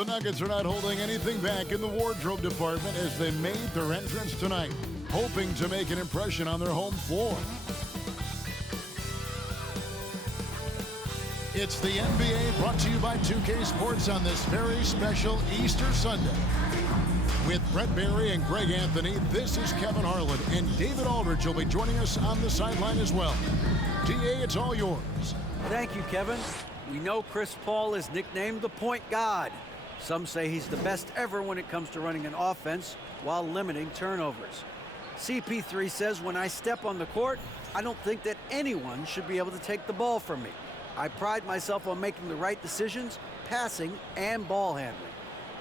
The Nuggets are not holding anything back in the wardrobe department as they made their entrance tonight, hoping to make an impression on their home floor. It's the NBA brought to you by 2K Sports on this very special Easter Sunday. With Brett Barry and Greg Anthony, this is Kevin Harlan, and David Aldridge will be joining us on the sideline as well. DA, it's all yours. Thank you, Kevin. We know Chris Paul is nicknamed the Point God. Some say he's the best ever when it comes to running an offense while limiting turnovers. CP3 says, when I step on the court, I don't think that anyone should be able to take the ball from me. I pride myself on making the right decisions, passing and ball handling.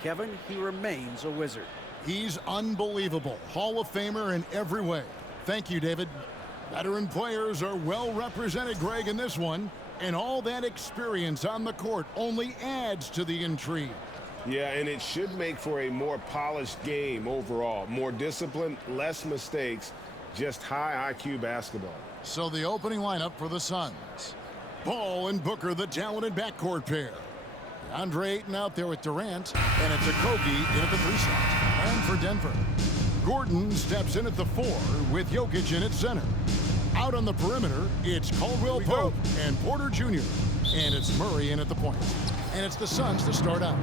Kevin, he remains a wizard. He's unbelievable. Hall of Famer in every way. Thank you, David. Veteran players are well represented, Greg, in this one. And all that experience on the court only adds to the intrigue. Yeah, and it should make for a more polished game overall. More discipline, less mistakes, just high IQ basketball. So the opening lineup for the Suns. Ball and Booker, the talented backcourt pair. Andre Ayton out there with Durant, and it's a Kogi in at the 3 slot. And for Denver, Gordon steps in at the 4 with Jokic in at center. Out on the perimeter, it's Caldwell Pope and Porter Jr. And it's Murray in at the point. And it's the Suns to start out.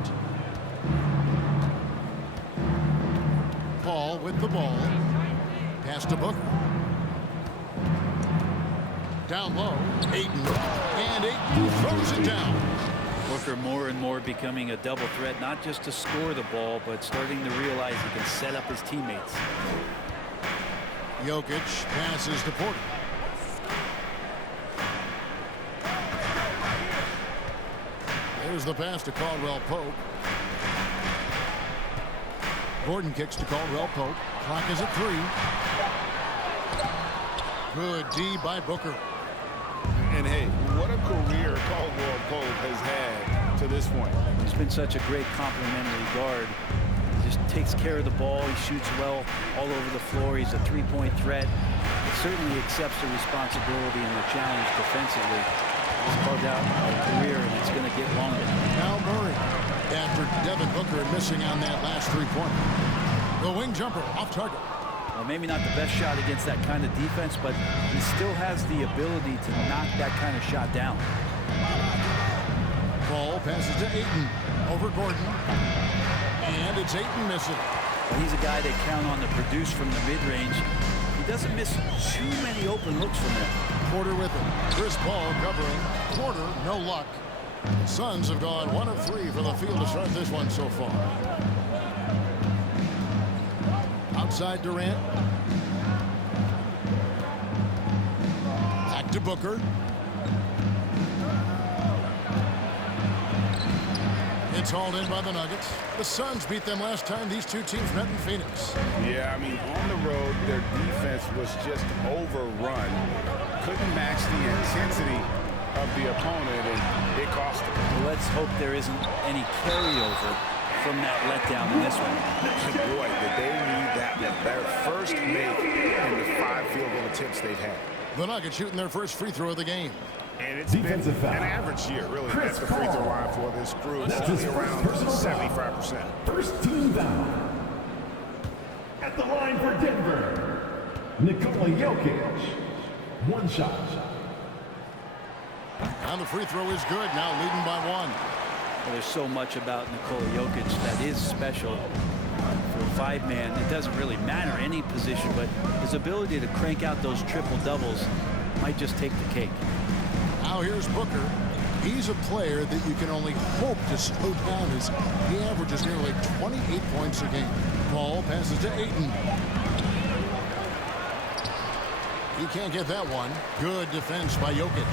Paul with the ball. Pass to Booker. Down low, Ayton. And Ayton throws it down. Booker more and more becoming a double threat, not just to score the ball, but starting to realize he can set up his teammates. Jokic passes to Porter. There's the pass to Caldwell Pope. Gordon kicks to Caldwell Pope. Clock is at 3. Good D by Booker. And hey, what a career Caldwell Pope has had to this point. He's been such a great complementary guard. He just takes care of the ball. He shoots well all over the floor. He's a three-point threat. He certainly accepts the responsibility and the challenge defensively. He's carved out a career, and it's going to get longer. Now Murray, after Devin Booker missing on that last three-pointer. The wing jumper off target. Well, maybe not the best shot against that kind of defense, but he still has the ability to knock that kind of shot down. Ball passes to Ayton over Gordon. And it's Ayton missing. Well, he's a guy they count on to produce from the mid-range. He doesn't miss too many open looks from there. Porter with him. Chris Paul covering. Porter, no luck. The Suns have gone 1 of 3 from the field to start this one so far. Outside Durant. Back to Booker. It's hauled in by the Nuggets. The Suns beat them last time these two teams met in Phoenix. Yeah, I mean, on the road, their defense was just overrun. Couldn't match the intensity of the opponent, and it cost them. Well, let's hope there isn't any carryover from that letdown in this one. Boy, did they need that one. Their first make in the 5 field goal attempts they've had. The Nuggets shooting their first free throw of the game. And it's been an average year, really, at the free throw line for this crew. It's only around 75%. First team down. At the line for Denver, Nikola Jokic. 1 shot. And the free throw is good, now leading by 1. Well, there's so much about Nikola Jokic that is special. For a 5-man, it doesn't really matter any position, but his ability to crank out those triple-doubles might just take the cake. Now here's Booker. He's a player that you can only hope to slow down as he averages nearly 28 points a game. Paul passes to Ayton. He can't get that one. Good defense by Jokic.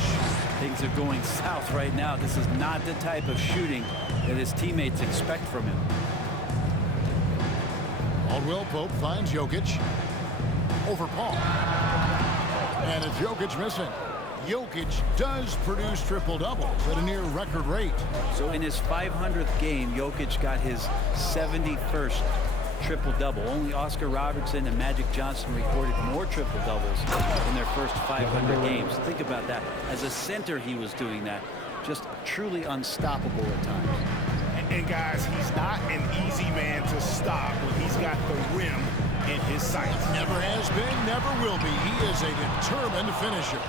Things are going south right now. This is not the type of shooting that his teammates expect from him. Caldwell Pope finds Jokic. Over Paul. And it's Jokic missing. Jokic does produce triple-doubles at a near record rate. So in his 500th game, Jokic got his 71st triple-double. Only Oscar Robertson and Magic Johnson recorded more triple-doubles in their first 500 games. Think about that. As a center, he was doing that. Just truly unstoppable at times. And guys, he's not an easy man to stop when he's got the rim in his sights. Never has been, never will be. He is a determined finisher.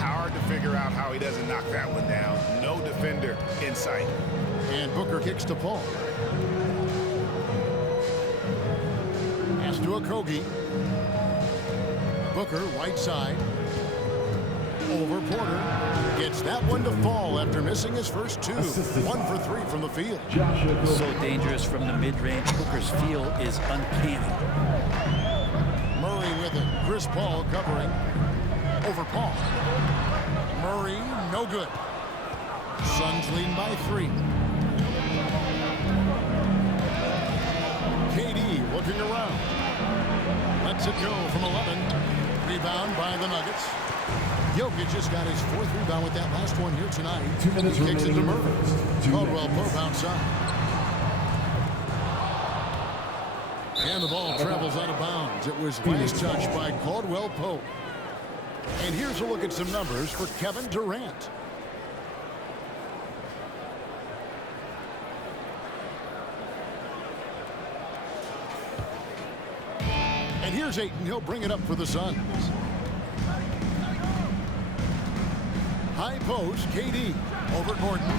Hard to figure out how he doesn't knock that one down. No defender in sight. And Booker kicks to Paul. Pass to Okogie. Booker, right side. Over Porter. Gets that one to fall after missing his first two. 1 for 3 from the field. So dangerous from the mid-range. Booker's feel is uncanny. Murray with it. Chris Paul covering. Over Paul. Murray, no good. Suns lead by 3. KD looking around. Lets it go from 11. Rebound by the Nuggets. Jokic just got his 4th rebound with that last one here tonight. 2 minutes He kicks it to remaining. Murray. Caldwell Pope outside. And the ball travels out of bounds. It was last touched by Caldwell Pope. And here's a look at some numbers for Kevin Durant. And here's Ayton. He'll bring it up for the Suns. High post, KD over Gordon.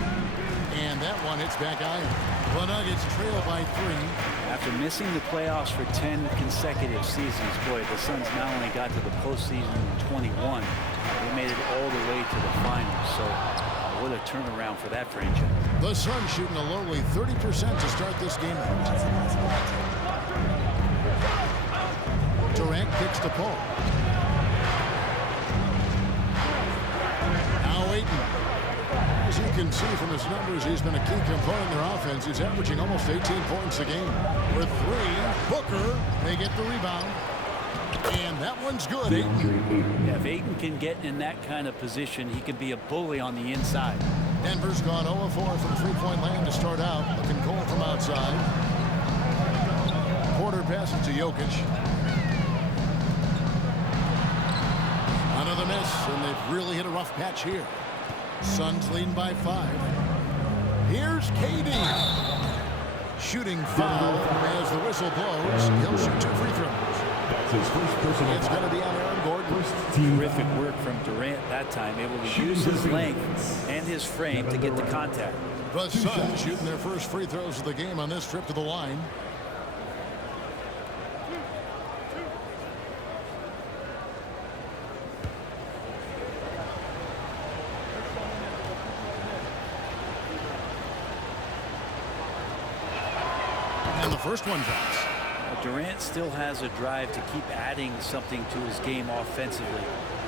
And that one hits back iron. The Nuggets trail by 3. After missing the playoffs for 10 consecutive seasons, boy, the Suns not only got to the postseason in 21, they made it all the way to the finals. So what a turnaround for that franchise. The Suns shooting a lowly 30% to start this game out. Durant kicks to Paul. Now Ayton. As you can see from his numbers, he's been a key component in their offense. He's averaging almost 18 points a game. With 3, Booker, they get the rebound. And that one's good. Ayton. Yeah, if Ayton can get in that kind of position, he could be a bully on the inside. Denver's gone 0-4 from three-point land to start out. Looking cold from outside. Porter passes to Jokic. Another miss, and they've really hit a rough patch here. Suns leading by 5. Here's KD. Shooting foul as the whistle blows. He'll shoot 2 free throws. That's his first personal It's going to be on Aaron Gordon. Terrific work from Durant that time, able to use his length and his frame to get the contact. The Suns shooting their first free throws of the game on this trip to the line. And the first one drops. Durant still has a drive to keep adding something to his game offensively,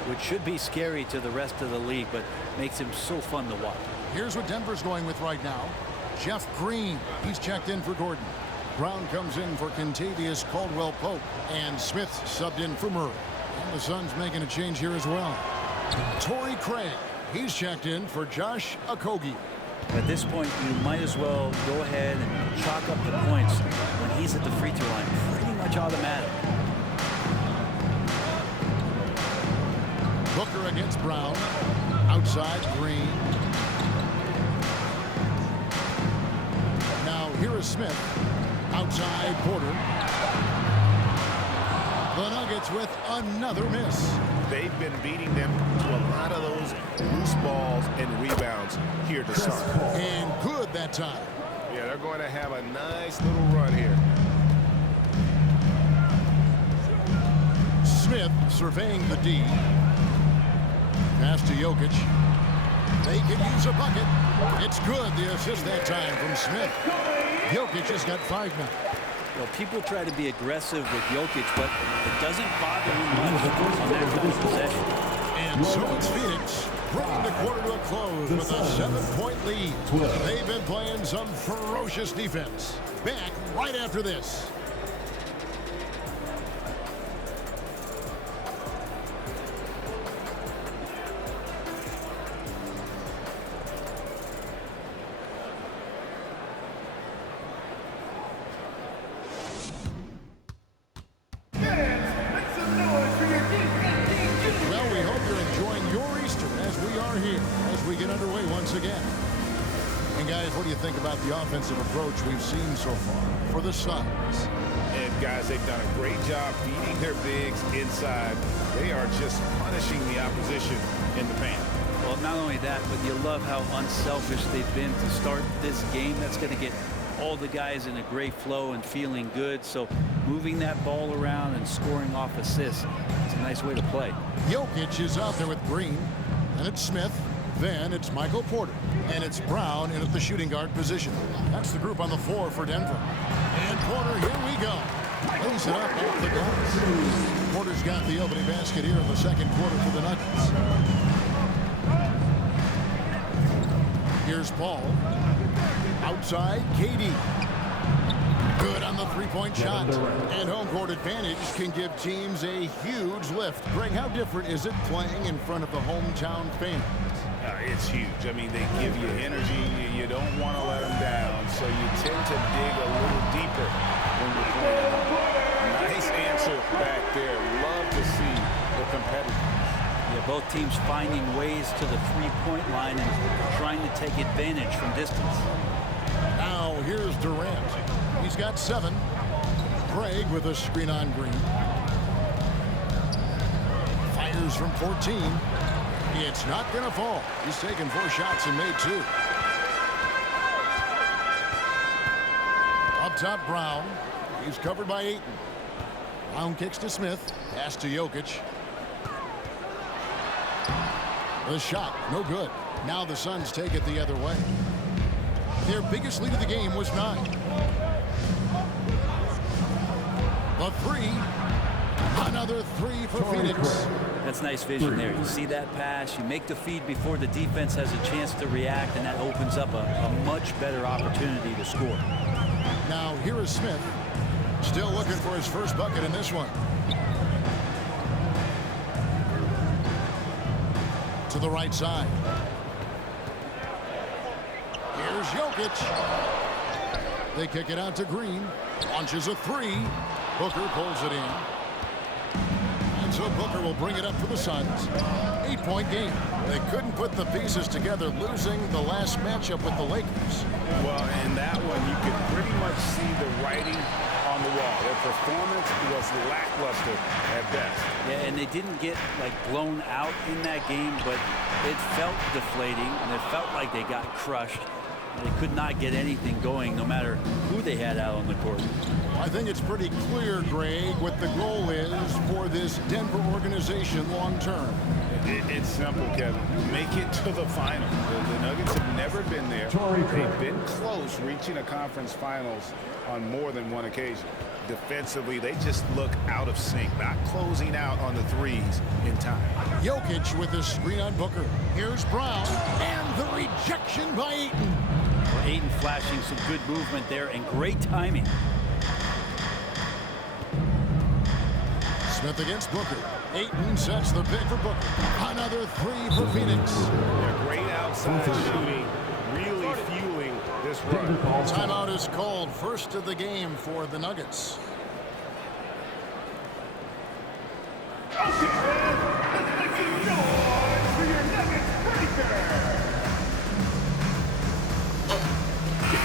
which should be scary to the rest of the league, but makes him so fun to watch. Here's what Denver's going with right now. Jeff Green, he's checked in for Gordon. Brown comes in for Kentavious Caldwell-Pope, and Smith subbed in for Murray. And the Suns making a change here as well. Torrey Craig, he's checked in for Josh Okogie. At this point, you might as well go ahead and chalk up the points when he's at the free throw line. Pretty much automatic. Booker against Brown. Outside, Green. Now here is Smith. Outside, Porter. The Nuggets with another miss. They've been beating them to a lot of those loose balls and rebounds here to start. And good that time. Yeah, they're going to have a nice little run here. Smith surveying the D. Pass to Jokic. They can use a bucket. It's good, the assist that time from Smith. Jokic has got 5 now. Well, people try to be aggressive with Jokic, but it doesn't bother him much on that kind of possession. And so it's Phoenix, bringing the quarter to a close with a 7-point lead. They've been playing some ferocious defense. Back right after this. Well, we hope you're enjoying your Easter as we are here, as we get underway once again. And And guys, what do you think about the offensive approach we've seen so far for the Suns? And guys, they've done a great job beating their bigs inside. They are just punishing the opposition in the paint. Well, not only that, but you love how unselfish they've been to start this game. That's going to get all the guys in a great flow and feeling good. So moving that ball around and scoring off assists, it's a nice way to play. Jokic is out there with Green, and it's Smith. Then it's Michael Porter, and it's Brown in at the shooting guard position. That's the group on the floor for Denver. And Porter, here we go. Lays it up off the glass. Porter's got the opening basket here in the second quarter for the Nuggets. Here's Paul. Outside, KD. Good on the three-point shot. And home court advantage can give teams a huge lift. Greg, how different is it playing in front of the hometown fans? It's huge. I mean, they give you energy. You don't want to let them down, so you tend to dig a little deeper when you're playing. Nice answer back there. Love to see the competitiveness. Yeah, both teams finding ways to the three-point line and trying to take advantage from distance. Now here's Durant. He's got 7. Craig with a screen on Green. Fires from 14. It's not going to fall. He's taken 4 shots and made 2. Up top, Brown. He's covered by Ayton. Brown kicks to Smith. Pass to Jokic. The shot, no good. Now the Suns take it the other way. Their biggest lead of the game was 9. The 3. Another 3 for Phoenix. That's nice vision there. You see that pass, you make the feed before the defense has a chance to react, and that opens up a much better opportunity to score. Now here is Smith. Still looking for his first bucket in this one. To the right side. Here's Jokic. They kick it out to Green. Launches a 3. Booker pulls it in. And so Booker will bring it up for the Suns. 8-point game. They couldn't put the pieces together, losing the last matchup with the Lakers. Well, in that one, you could pretty much see the writing on the wall. Their performance was lackluster at best. Yeah, and they didn't get like blown out in that game, but it felt deflating, and it felt like they got crushed. They could not get anything going, no matter who they had out on the court. I think it's pretty clear, Greg, what the goal is for this Denver organization long term. It's simple, Kevin. Make it to the final. The Nuggets have never been there. They've been close reaching a conference finals on more than one occasion. Defensively, they just look out of sync, not closing out on the threes in time. Jokic with a screen on Booker. Here's Brown, and the rejection by Ayton. Well, Ayton flashing some good movement there and great timing. Smith against Booker. Ayton sets the pick for Booker. Another 3 for Phoenix. They're great outside shooting, really fueling this run. Timeout is called. First of the game for the Nuggets. Okay, let's make some noise for your Nuggets breaker.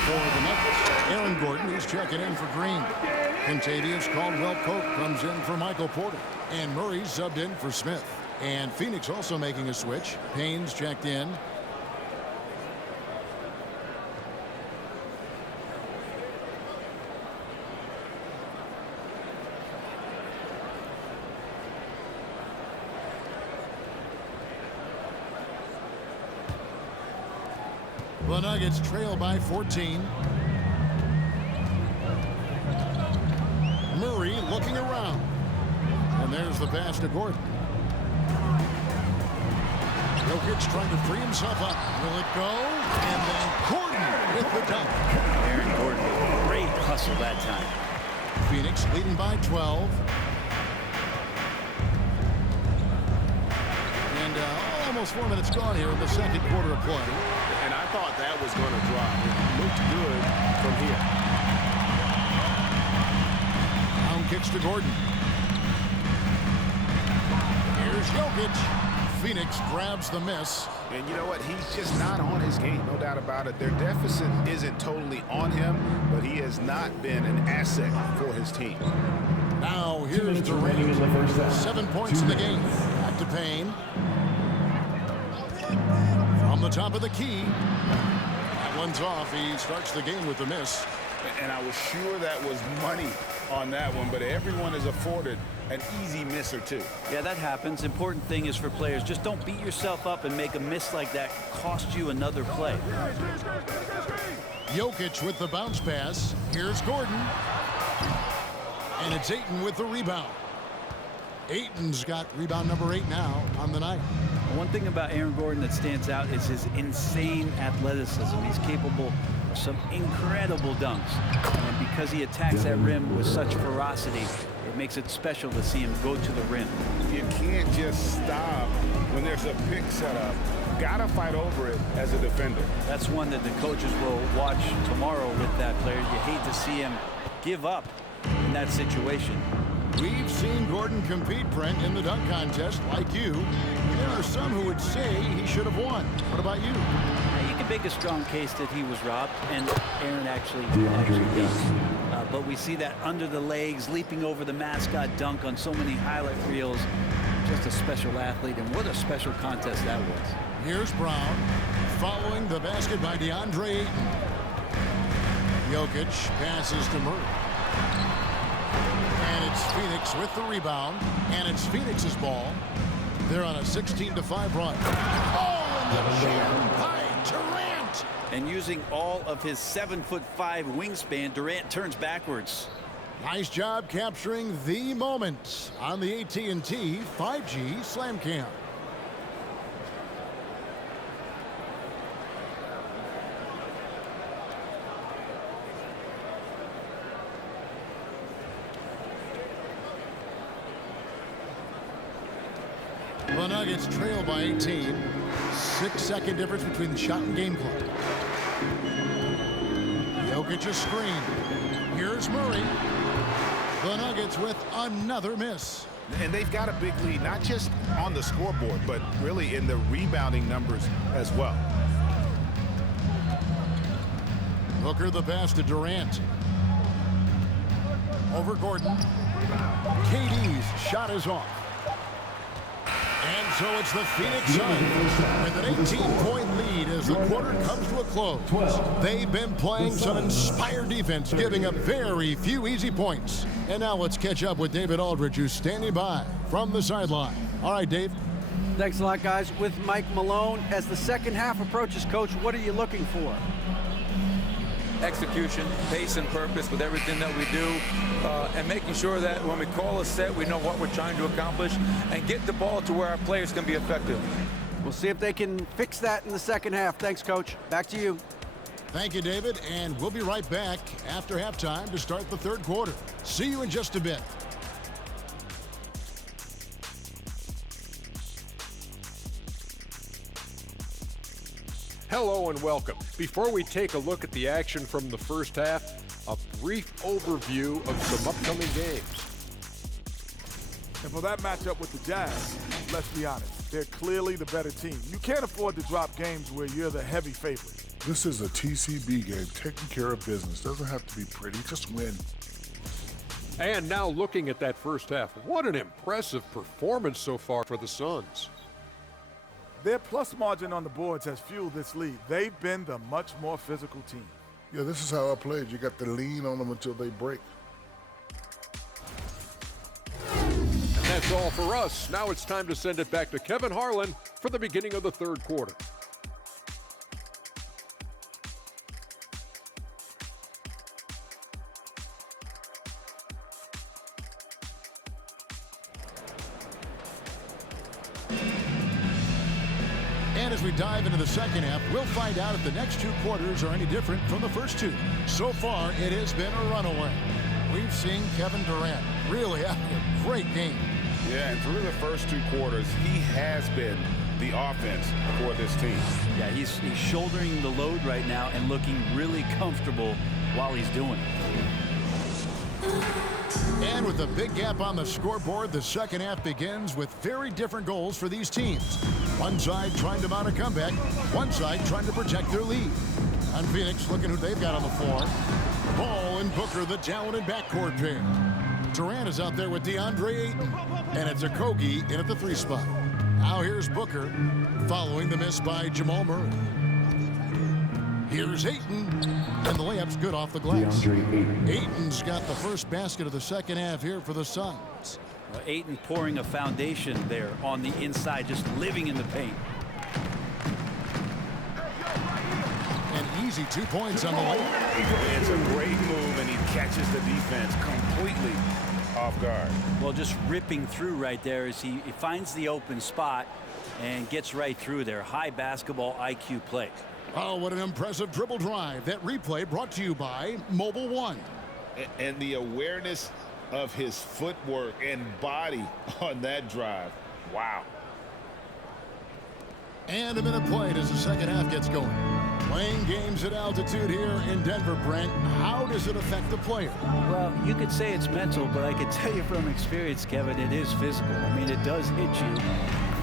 For the Nuggets, Aaron Gordon is checking in for Green. Contavious Caldwell-Pope comes in for Michael Porter. And Murray's subbed in for Smith. And Phoenix also making a switch. Payne's checked in. The Nuggets trail by 14. Murray looking around. And there's the pass to Gordon. Jokic trying to free himself up. Will it go? And then Gordon with the dunk. Aaron Gordon, great hustle that time. Phoenix leading by 12. And almost 4 minutes gone here in the second quarter of play. And I thought that was going to drop. It looked good from here. Brown kicks to Gordon. Here's Jokic. Phoenix grabs the miss. And you know what? He's just not on his game, no doubt about it. Their deficit isn't totally on him, but he has not been an asset for his team. Now here's Durant. 7 points in the game. Back to Payne. From the top of the key. That one's off. He starts the game with the miss. And I was sure that was money on that one, but everyone is afforded an easy miss or two. Yeah, that happens. Important thing is for players, just don't beat yourself up and make a miss like that cost you another play. Jokic with the bounce pass. Here's Gordon. And it's Ayton with the rebound. Ayton's got rebound number 8 now on the night. One thing about Aaron Gordon that stands out is his insane athleticism. He's capable of some incredible dunks. And because he attacks that rim with such ferocity, it makes it special to see him go to the rim. You can't just stop when there's a pick set up. Gotta fight over it as a defender. That's one that the coaches will watch tomorrow with that player. You hate to see him give up in that situation. We've seen Gordon compete, Brent, in the dunk contest like you. There are some who would say he should have won. What about you? You can make a strong case that he was robbed, and Aaron actually does. But we see that under the legs, leaping over the mascot dunk on so many highlight reels. Just a special athlete, and what a special contest that was. Here's Brown, following the basket by DeAndre Ayton. Jokic passes to Murray. And it's Phoenix with the rebound, and it's Phoenix's ball. They're on a 16-5 run. Oh, and the jam by Durant. And using all of his 7'5" wingspan, Durant turns backwards. Nice job capturing the moment on the AT&T 5G Slam Cam. The Nuggets trail by 18. 6-second difference between the shot and game clock. Jokic a screen. Here's Murray. The Nuggets with another miss. And they've got a big lead, not just on the scoreboard, but really in the rebounding numbers as well. Booker the pass to Durant. Over Gordon. KD's shot is off. And so it's the Phoenix Suns with an 18-point lead as the quarter comes to a close. They've been playing some inspired defense, giving up very few easy points. And now let's catch up with David Aldridge, who's standing by from the sideline. All right, Dave. Thanks a lot, guys. With Mike Malone, as the second half approaches, Coach, what are you looking for? Execution, pace, and purpose with everything that we do, and making sure that when we call a set, we know what we're trying to accomplish and get the ball to where our players can be effective. We'll see if they can fix that in the second half. Thanks, Coach. Back to you. Thank you, David, and we'll be right back after halftime to start the third quarter. See you in just a bit. Hello and welcome. Before we take a look at the action from the first half, a brief overview of some upcoming games. And for that matchup with the Jazz, let's be honest, they're clearly the better team. You can't afford to drop games where you're the heavy favorite. This is a TCB game, taking care of business. Doesn't have to be pretty, just win. And now looking at that first half, what an impressive performance so far for the Suns. Their plus margin on the boards has fueled this lead. They've been the much more physical team. Yeah, this is how I played. You got to lean on them until they break. And that's all for us. Now it's time to send it back to Kevin Harlan for the beginning of the third quarter. And as we dive into the second half, we'll find out if the next two quarters are any different from the first two. So far, it has been a runaway. We've seen Kevin Durant really having a great game. Yeah, and through the first two quarters, he has been the offense for this team. Yeah, he's shouldering the load right now and looking really comfortable while he's doing it. And with a big gap on the scoreboard, the second half begins with very different goals for these teams. One side trying to mount a comeback, one side trying to protect their lead. On Phoenix, looking who they've got on the floor. Ball and Booker, the talented backcourt pair. Durant is out there with DeAndre Ayton, and it's Okogie in at the 3 spot. Now here's Booker, following the miss by Jamal Murray. Here's Ayton, and the layup's good off the glass. Ayton's got the first basket of the second half here for the Suns. Well, Ayton pouring a foundation there on the inside, just living in the paint. An easy 2 points on the layup. It's a great move, and he catches the defense completely off guard. Well, just ripping through right there as he finds the open spot and gets right through there. High basketball IQ play. Oh, what an impressive dribble drive. That replay brought to you by Mobile One. And the awareness of his footwork and body on that drive. Wow. And a minute played as the second half gets going. Playing games at altitude here in Denver, Brent, how does it affect the player? Well, you could say it's mental, but I could tell you from experience, Kevin, it is physical. I mean, it does hit you.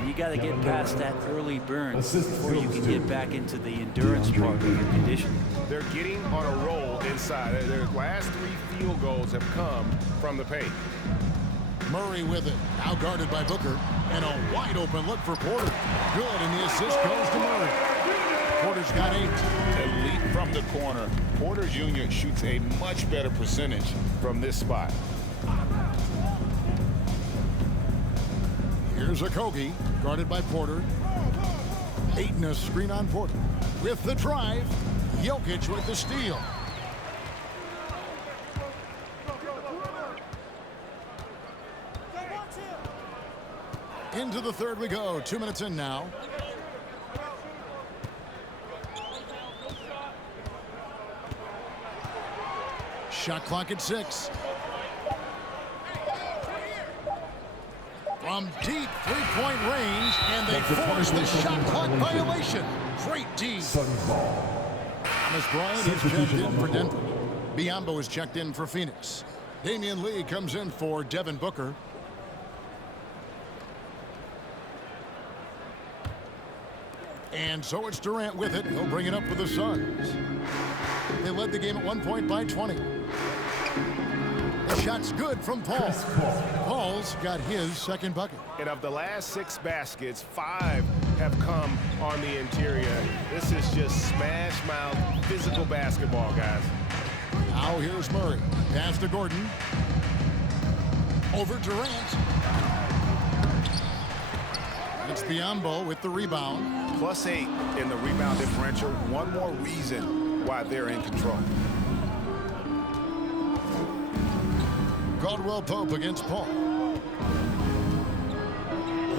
You got to get past that early burn before you can get back into the endurance part of your condition. They're getting on a roll inside. Their last 3 field goals have come from the paint. Murray with it, now guarded by Booker, and a wide open look for Porter. Good, and the assist goes to Murray. Porter's got 8. Elite from the corner. Porter Jr. shoots a much better percentage from this spot. Here's Okogie, guarded by Porter. Ayton a screen on Porter. With the drive, Jokic with the steal. Into the third we go. 2 minutes in now. Shot clock at 6. From deep three-point range, and they force the shot clock violation. Great D. Thomas Bryant is checked in for Denver. Biyombo is checked in for Phoenix. Damian Lee comes in for Devin Booker. And so it's Durant with it. He'll bring it up for the Suns. They led the game at 1 point by 20. The shot's good from Paul. Paul's got his second bucket. And of the last 6 baskets, 5 have come on the interior. This is just smash mouth physical basketball, guys. Now here's Murray. Pass to Gordon. Over Durant. It's Biyombo with the rebound. +8 in the rebound differential. One more reason why they're in control. Caldwell Pope against Paul.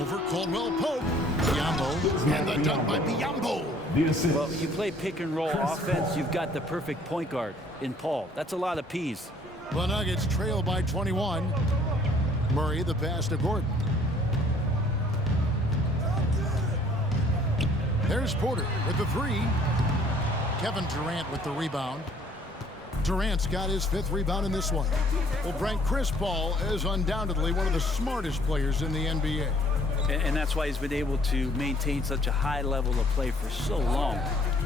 Over Caldwell Pope. Biyombo, and the dunk by Biyombo. Well, you play pick and roll offense, you've got the perfect point guard in Paul. That's a lot of P's. The Nuggets trail by 21. Murray the pass to Gordon. There's Porter with the 3. Kevin Durant with the rebound. Durant's got his 5th rebound in this one. Well, Brent, Chris Paul is undoubtedly one of the smartest players in the NBA. And that's why he's been able to maintain such a high level of play for so long.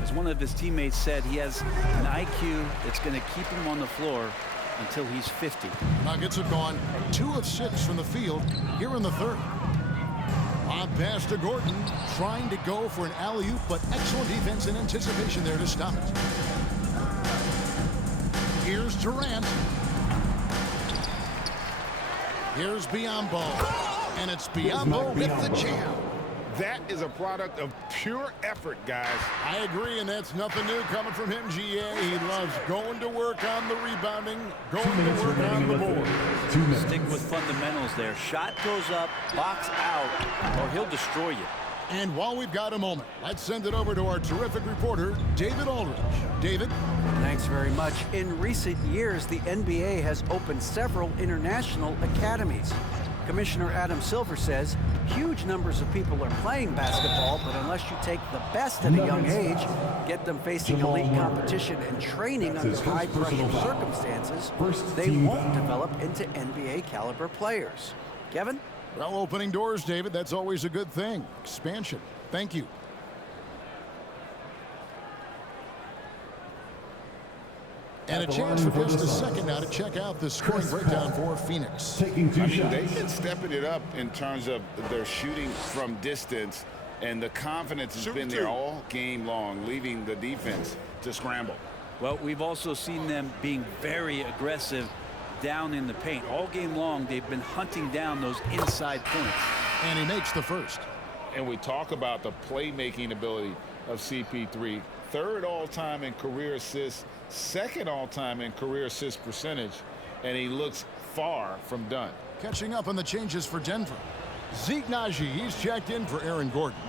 As one of his teammates said, he has an IQ that's going to keep him on the floor until he's 50. Nuggets have gone 2 of 6 from the field here in the third. On pass to Gordon, trying to go for an alley-oop, but excellent defense and anticipation there to stop it. Here's Durant. Here's Biyombo. And it's Biyombo with the jam. That is a product of pure effort, guys. I agree, and that's nothing new coming from him, GA. He loves going to work on the rebounding, going to work on the board. Stick with fundamentals there. Shot goes up, box out, or he'll destroy you. And while we've got a moment, let's send it over to our terrific reporter, David Aldridge. David? Thanks very much. In recent years, the NBA has opened several international academies. Commissioner Adam Silver says huge numbers of people are playing basketball, but unless you take the best at a young age, get them facing elite competition and training under high-pressure circumstances, they won't develop into NBA-caliber players. Kevin? Well, opening doors, David, that's always a good thing. Expansion. Thank you. And a chance for just a second now to check out the scoring breakdown for Phoenix. They've been stepping it up in terms of their shooting from distance, and the confidence has been there all game long, leaving the defense to scramble. Well, we've also seen them being very aggressive down in the paint. All game long, they've been hunting down those inside points. And he makes the first. And we talk about the playmaking ability of CP3. Third all-time in career assists, second all-time in career assist percentage, and he looks far from done. Catching up on the changes for Denver. Zeke Naji, he's checked in for Aaron Gordon.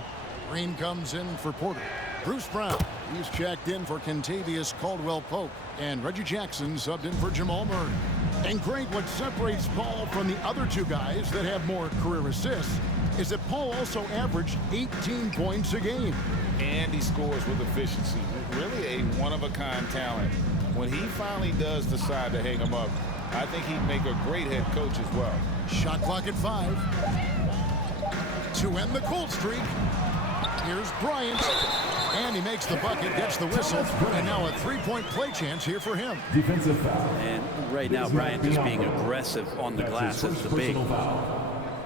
Green comes in for Porter. Bruce Brown, he's checked in for Kentavious Caldwell-Pope. And Reggie Jackson subbed in for Jamal Murray. And Greg, what separates Paul from the other two guys that have more career assists is that Paul also averaged 18 points a game. And he scores with efficiency. Really a one-of-a-kind talent. When he finally does decide to hang him up, I think he'd make a great head coach as well. Shot clock at 5. To end the cold streak, here's Bryant. And he makes the bucket, gets the whistle, and now a three-point play chance here for him. Defensive foul. And right now, Bryant just being aggressive on the glass as the big.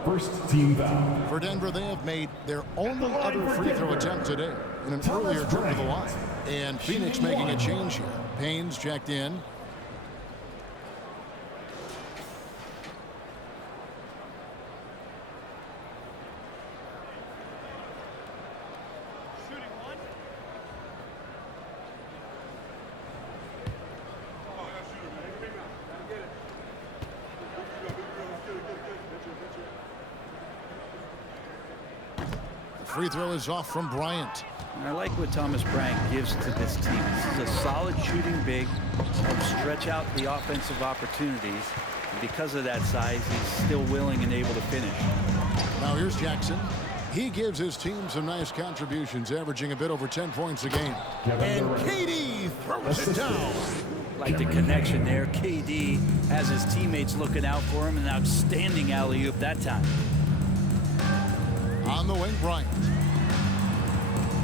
First team foul. For Denver, they have made their only other free throw attempt today in an earlier trip to the line. And Phoenix making a change here. Payne's checked in. Free throw is off from Bryant. And I like what Thomas Bryant gives to this team. This is a solid shooting big, helps stretch out the offensive opportunities. And because of that size, he's still willing and able to finish. Now here's Jackson. He gives his team some nice contributions, averaging a bit over 10 points a game. And KD throws it down. Like the connection there. KD has his teammates looking out for him. An outstanding alley-oop that time. On the wing, Bryant.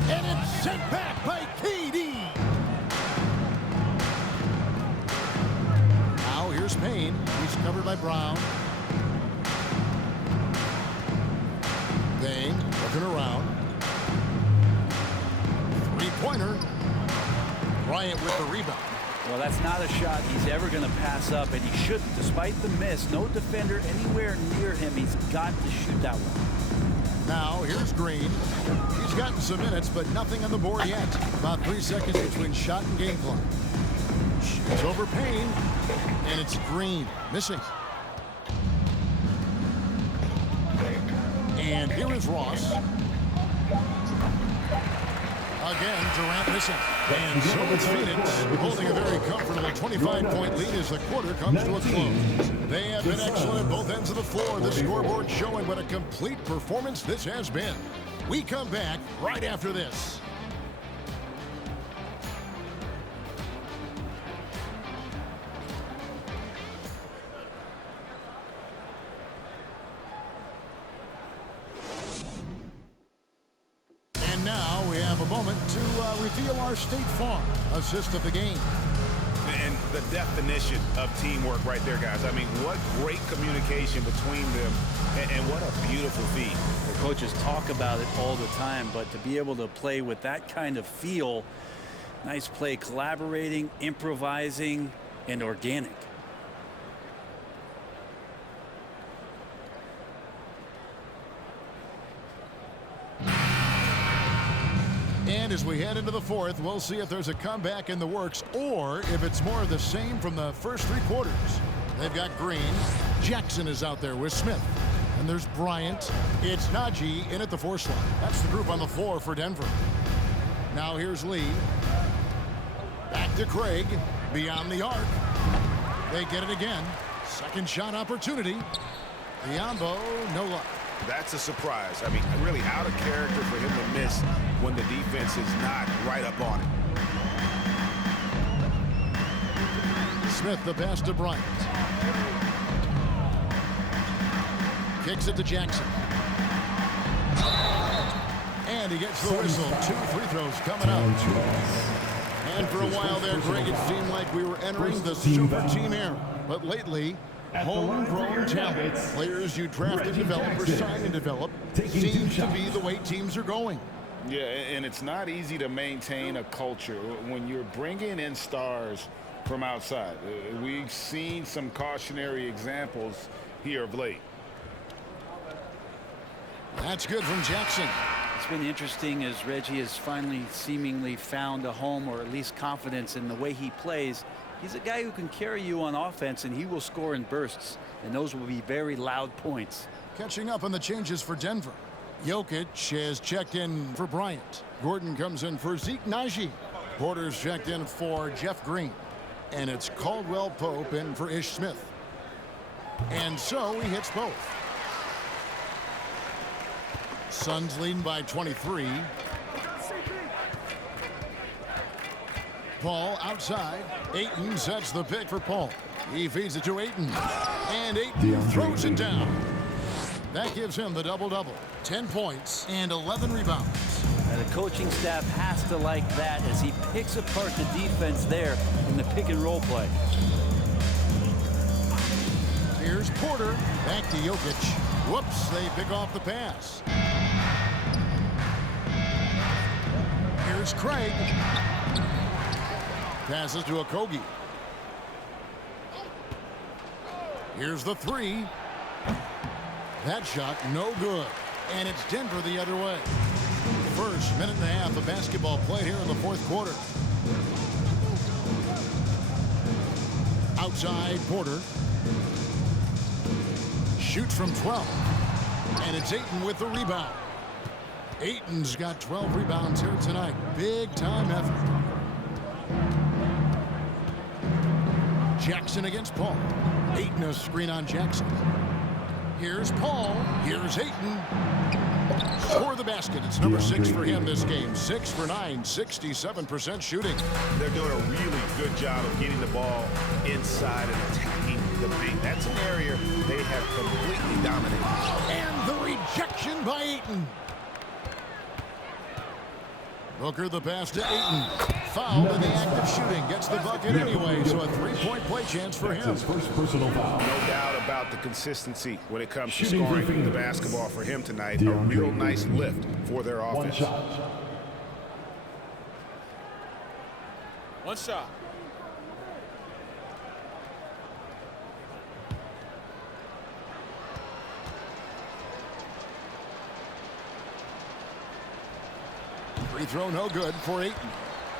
And it's sent back by KD. Now here's Payne. He's covered by Brown. Payne looking around. Three-pointer. Bryant with the rebound. Well, that's not a shot he's ever going to pass up, and he shouldn't. Despite the miss, no defender anywhere near him. He's got to shoot that one. Now, here's Green. He's gotten some minutes, but nothing on the board yet. About 3 seconds between shot and game clock. It's over Payne, and it's Green missing. And here is Ross. Again, Durant missing. And so it's Phoenix holding a very comfortable 25-point lead as the quarter comes to a close. They have been excellent at both ends of the floor. The scoreboard showing what a complete performance this has been. We come back right after this. And now we have a moment to reveal our State Farm assist of the game. And the definition of teamwork right there, guys. I mean, what great communication between them, and what a beautiful feat. The coaches talk about it all the time, but to be able to play with that kind of feel, nice play, collaborating, improvising, and organic. And as we head into the fourth, we'll see if there's a comeback in the works or if it's more of the same from the first three quarters. They've got Green. Jackson is out there with Smith. And there's Bryant. It's Naji in at the 4 slot. That's the group on the floor for Denver. Now here's Lee. Back to Craig. Beyond the arc. They get it again. Second shot opportunity. Biombo, no luck. That's a surprise. I mean, really out of character for him to miss when the defense is not right up on it. Smith, the pass to Bryant. Kicks it to Jackson. And he gets the whistle. 2 free throws coming up. And for a while there, Greg, it seemed like we were entering the super team era. But lately, homegrown talent, players you draft and develop or sign and develop, seems to be the way teams are going. Yeah, and it's not easy to maintain a culture when you're bringing in stars from outside. We've seen some cautionary examples here of late. That's good from Jackson. It's been interesting as Reggie has finally seemingly found a home, or at least confidence in the way he plays. He's a guy who can carry you on offense, and he will score in bursts, and those will be very loud points. Catching up on the changes for Denver. Jokic has checked in for Bryant. Gordon comes in for Zeke Naji. Porter's checked in for Jeff Green. And it's Caldwell Pope in for Ish Smith. And so he hits both. Suns leading by 23. Paul outside. Ayton sets the pick for Paul. He feeds it to Ayton. And Ayton throws it down. That gives him the double-double. 10 points and 11 rebounds. And the coaching staff has to like that as he picks apart the defense there in the pick-and-roll play. Here's Porter. Back to Jokic. Whoops, they pick off the pass. Here's Craig. Passes to Okogie. Here's the three. That shot no good. And it's Denver the other way. First minute and a half of basketball played here in the fourth quarter. Outside Porter. Shoots from 12. And it's Ayton with the rebound. Ayton's got 12 rebounds here tonight. Big time effort. Jackson against Paul. Ayton a screen on Jackson. Here's Paul. Here's Ayton. Score the basket. It's number 6 for him this game. 6 for 9, 67% shooting. They're doing a really good job of getting the ball inside and attacking the paint. That's an area they have completely dominated. And the rejection by Ayton. Booker the pass to Ayton. Fouled in the act of shooting. Gets the bucket anyway, so a 3-point play chance for him. First personal foul. No doubt about the consistency when it comes to scoring the basketball for him tonight. A real nice lift for their offense. One shot. Free throw no good for Ayton.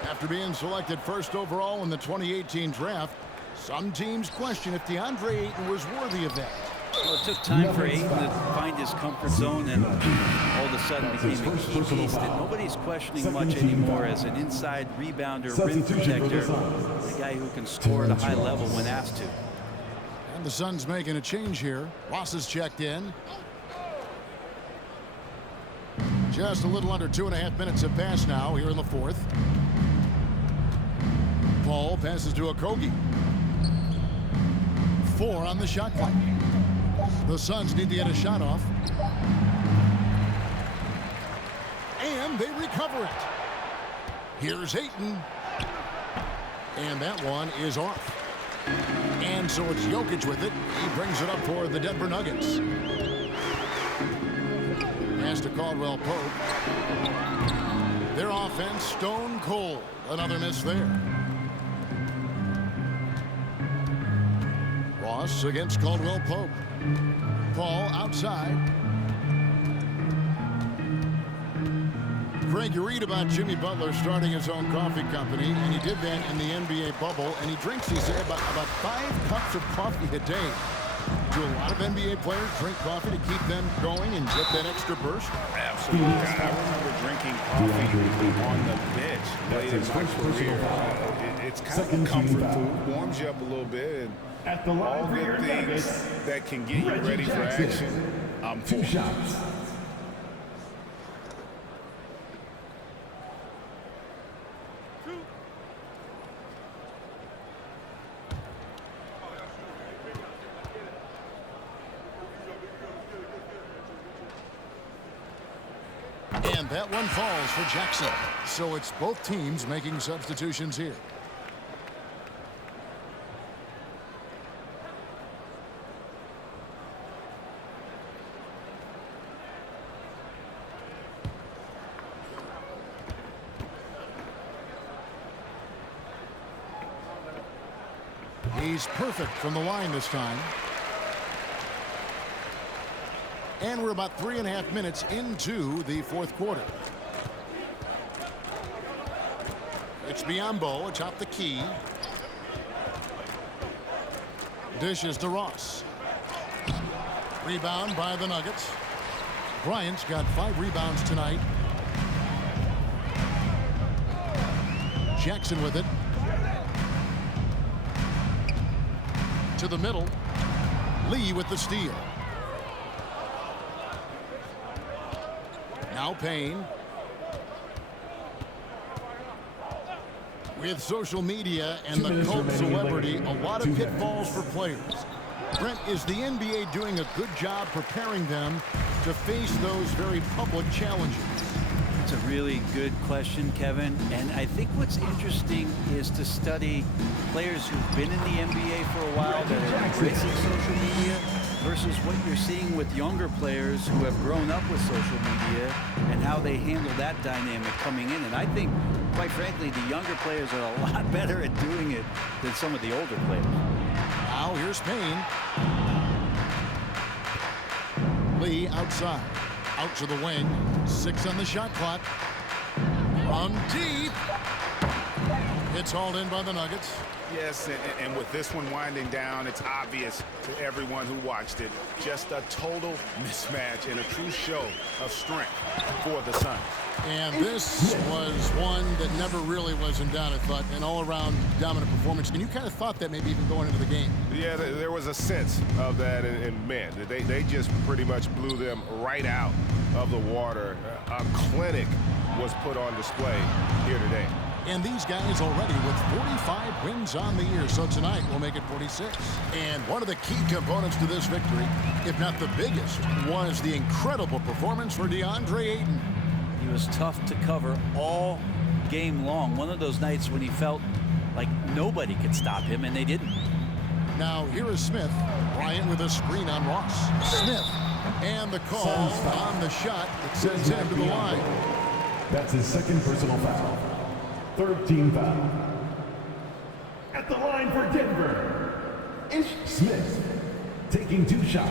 After being selected first overall in the 2018 draft, some teams question if DeAndre Ayton was worthy of that. Well, it took time for Ayton to find his comfort zone, and all of a sudden became a key piece that nobody's questioning much anymore as an inside rebounder, rim protector, a guy who can score at a high level when asked to. And the Suns making a change here. Ross is checked in. Just a little under 2.5 minutes have passed now here in the fourth. Paul passes to Okogie. 4 on the shot clock. The Suns need to get a shot off. And they recover it. Here's Ayton. And that one is off. And so it's Jokic with it. He brings it up for the Denver Nuggets. Pass to Caldwell Pope. Their offense stone cold. Another miss there. Ross against Caldwell Pope. Paul outside. Greg, you read about Jimmy Butler starting his own coffee company, and he did that in the NBA bubble, and he drinks, he said, about 5 cups of coffee a day. Do a lot of NBA players drink coffee to keep them going and get that extra burst? Absolutely. I remember drinking coffee on the bench played in my career. It's kind of comfort food, warms you up a little bit, and all good things that can get you ready for action. I'm for 2 shots. And that one falls for Jackson. So it's both teams making substitutions here. He's perfect from the line this time. And we're about 3.5 minutes into the fourth quarter. It's Biombo atop the key. Dishes to Ross. Rebound by the Nuggets. Bryant's got 5 rebounds tonight. Jackson with it. To the middle. Lee with the steal. Now Payne. With social media and the cult celebrity, a lot of pitfalls for players. Brent, is the NBA doing a good job preparing them to face those very public challenges? It's a really good question, Kevin. And I think what's interesting is to study players who've been in the NBA for a while that are embracing social media versus what you're seeing with younger players who have grown up with social media and how they handle that dynamic coming in. And I think, quite frankly, the younger players are a lot better at doing it than some of the older players. Now here's Payne. Lee outside. Out to the wing. 6 on the shot clock. From deep. It's hauled in by the Nuggets. Yes, and with this one winding down, it's obvious to everyone who watched it. Just a total mismatch and a true show of strength for the Suns. And this was one that never really was in doubt, I thought, an all-around dominant performance. And you kind of thought that maybe even going into the game. Yeah, there was a sense of that, and man, they just pretty much blew them right out of the water. A clinic was put on display here today. And these guys already with 45 wins on the year. So tonight we'll make it 46. And one of the key components to this victory, if not the biggest, was the incredible performance for DeAndre Ayton. He was tough to cover all game long. One of those nights when he felt like nobody could stop him, and they didn't. Now here is Smith. Bryant with a screen on Ross. Smith. And the call on the shot that sends him to the line. That's his second personal foul. 3rd team foul. At the line for Denver, Ish Smith, taking 2 shots.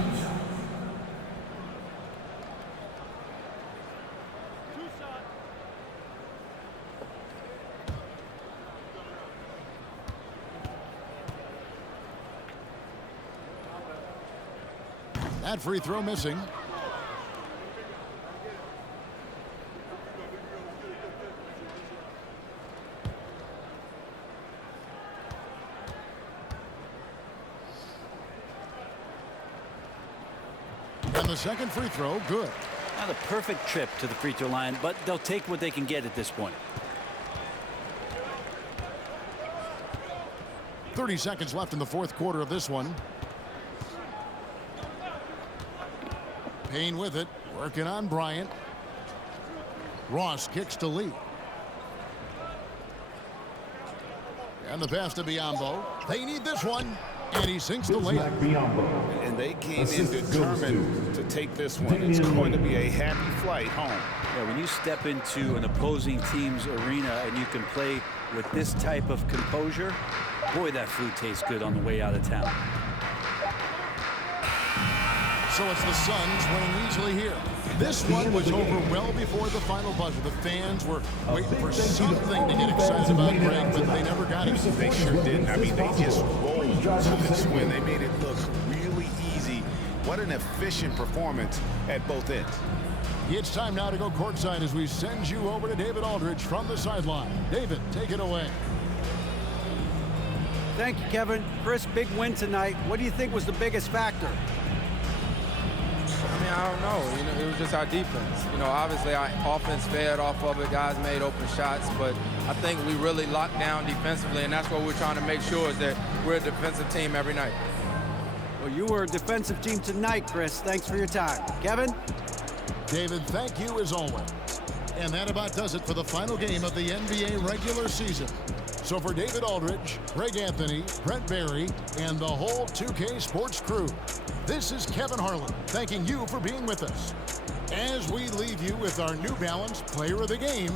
That free throw missing. And the second free throw, good. Not a perfect trip to the free throw line, but they'll take what they can get at this point. 30 seconds left in the fourth quarter of this one. Payne with it, working on Bryant. Ross kicks to Lee. And the pass to Biombo. They need this one. And he sinks the layup. And they came in determined to take this one. It's going to be a happy flight home. Yeah, when you step into an opposing team's arena and you can play with this type of composure, boy, that food tastes good on the way out of town. So it's the Suns winning easily here. This one was over well before the final buzzer. The fans were waiting for something to get excited about, Greg, but they never got it. They sure didn't. I mean, they just rolled to this win. They made it look really easy. What an efficient performance at both ends. It's time now to go courtside as we send you over to David Aldridge from the sideline. David, take it away. Thank you, Kevin. Chris, big win tonight. What do you think was the biggest factor? I mean, I don't know. You know, it was just our defense. You know, obviously our offense fed off of it. Guys made open shots, but I think we really locked down defensively, and that's what we're trying to make sure is that we're a defensive team every night. Well, you were a defensive team tonight, Chris. Thanks for your time. Kevin? David, thank you as always. And that about does it for the final game of the NBA regular season. So for David Aldridge, Greg Anthony, Brent Barry, and the whole 2K Sports crew, this is Kevin Harlan thanking you for being with us. As we leave you with our New Balance Player of the Game,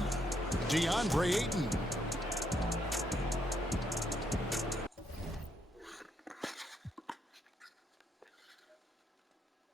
DeAndre Ayton.